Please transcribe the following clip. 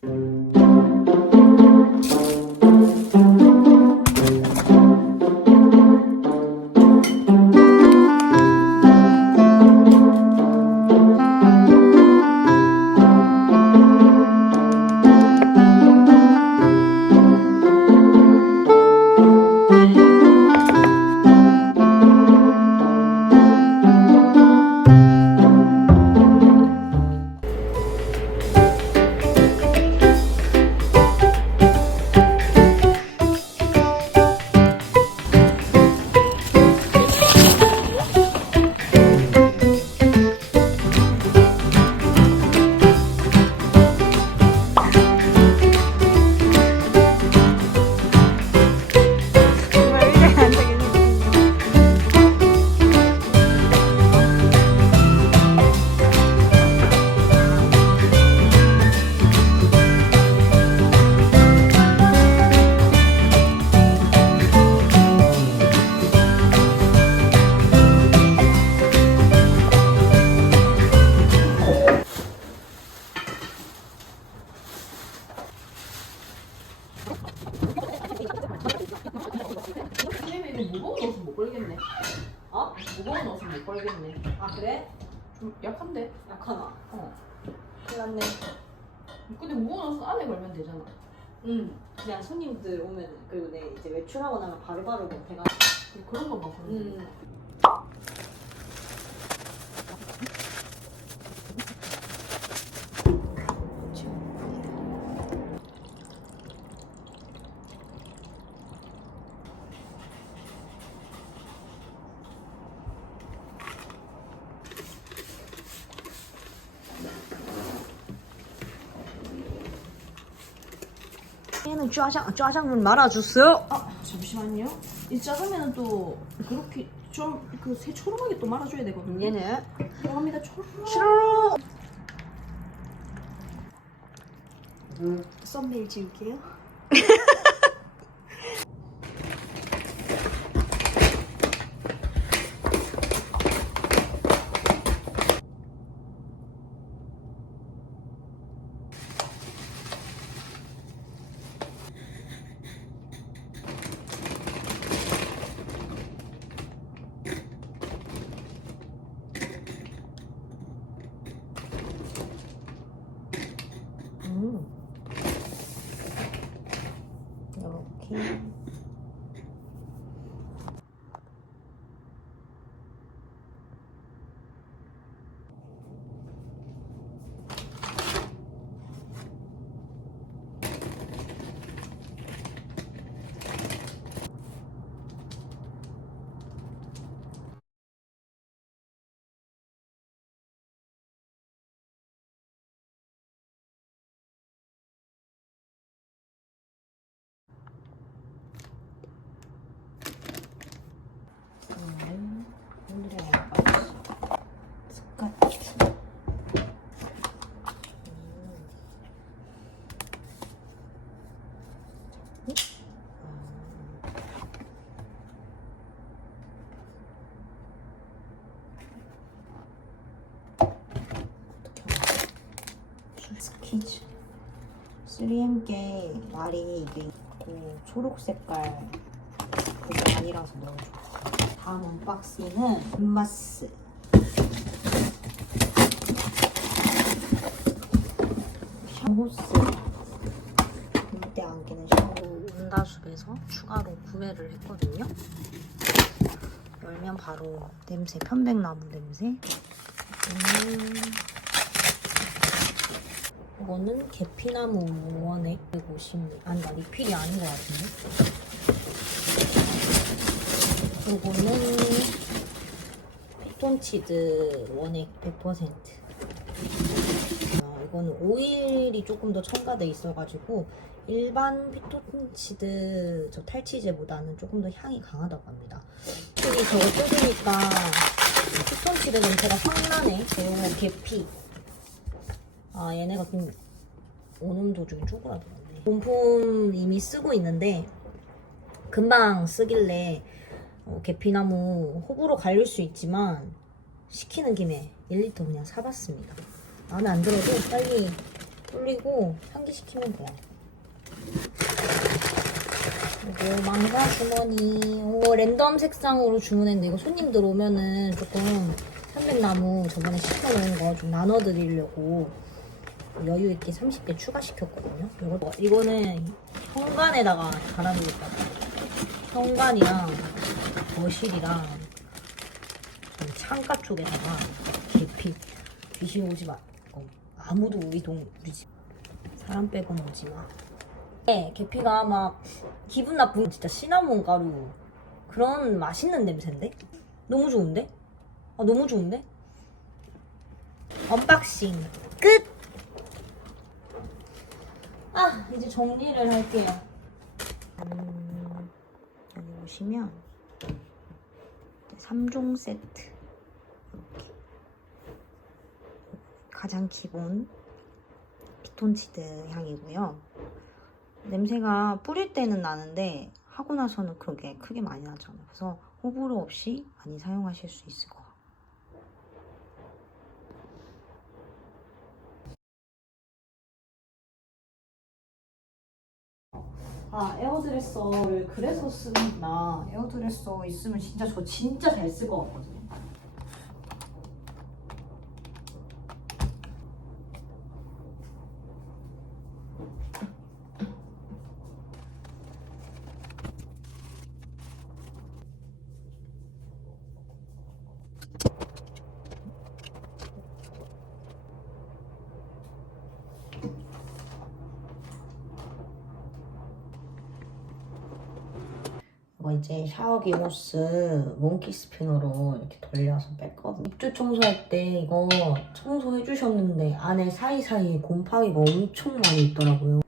정말 좀 약한데? 약하나? 어. 났네 근데 옷은 안에 걸면 되잖아. 응 그냥 손님들 오면 그리고 내 이제 외출하고 나면 바로바로 못해가 그런 것만 그런 거. 음. 얘는 짜장 짜장면 말아주세요. 아 잠시만요. 이 짜장면은 또 그렇게 좀 그 새초롬하게 또 말아줘야 되거든요. 얘는 들어갑니다. 초롬. 싫어. 썸네일 지울게요. 음. 이렇게. 오늘의 맛. 스카치. 스키즈 3M게 말이 이게 있고 초록 색깔 그게 아니라서 너무 좋아. 다음 언박싱은 은마스. 샤호스. 물때 안기는 샤워 은다숲에서 추가로 구매를 했거든요. 열면 바로 냄새 편백나무 냄새. 음. 이거는 계피나무 원액 150ml 아니다 리필이 아닌 것 같은데? 요거는 피톤치드 원액 100% 아, 이거는 오일이 조금 더 첨가돼 있어가지고 일반 피톤치드 저 탈취제보다는 조금 더 향이 강하다고 합니다. 확실히 저거 뜯으니까 피톤치드 냄새가 확 나네. 요거 계피 아 얘네가 좀 오는 도중에 쪼그라들었네 본품 이미 쓰고 있는데 금방 쓰길래 어, 계피나무 호불호 갈릴 수 있지만 시키는 김에 1리터 그냥 사봤습니다. 마음에 안 들어도 빨리 불리고 환기시키면 돼요. 그리고 망사 주머니. 오, 랜덤 색상으로 주문했는데 이거 손님 들 오면은 조금 편백나무 저번에 시켜놓은 거 좀 나눠드리려고 여유 있게 30개 추가시켰거든요. 이거, 이거는 현관에다가 봐. 현관이랑 거실이랑 좀 창가 쪽에다가 계피 귀신 오지 마. 어, 아무도 우리 동 우리 집 사람 빼고는 오지 마. 네, 계피가 막 기분 나쁜 진짜 시나몬 가루 그런 맛있는 냄새인데 너무 좋은데? 아 너무 좋은데? 언박싱 끝. 아 이제 정리를 할게요. 음, 여기 보시면 3종 세트 이렇게 가장 기본 피톤치드 향이고요. 냄새가 뿌릴 때는 나는데 하고 나서는 그렇게 크게 많이 나잖아요. 그래서 호불호 없이 많이 사용하실 수 있을 것 같아요. 아 에어드레서를 그래서 쓰는구나. 에어드레서 있으면 진짜 저 진짜 잘 쓸 것 같거든요 이제 샤워기 호스 몽키 스피너로 이렇게 돌려서 뺐거든요. 입주 청소할 때 이거 청소해 주셨는데 안에 사이사이에 곰팡이가 엄청 많이 있더라고요.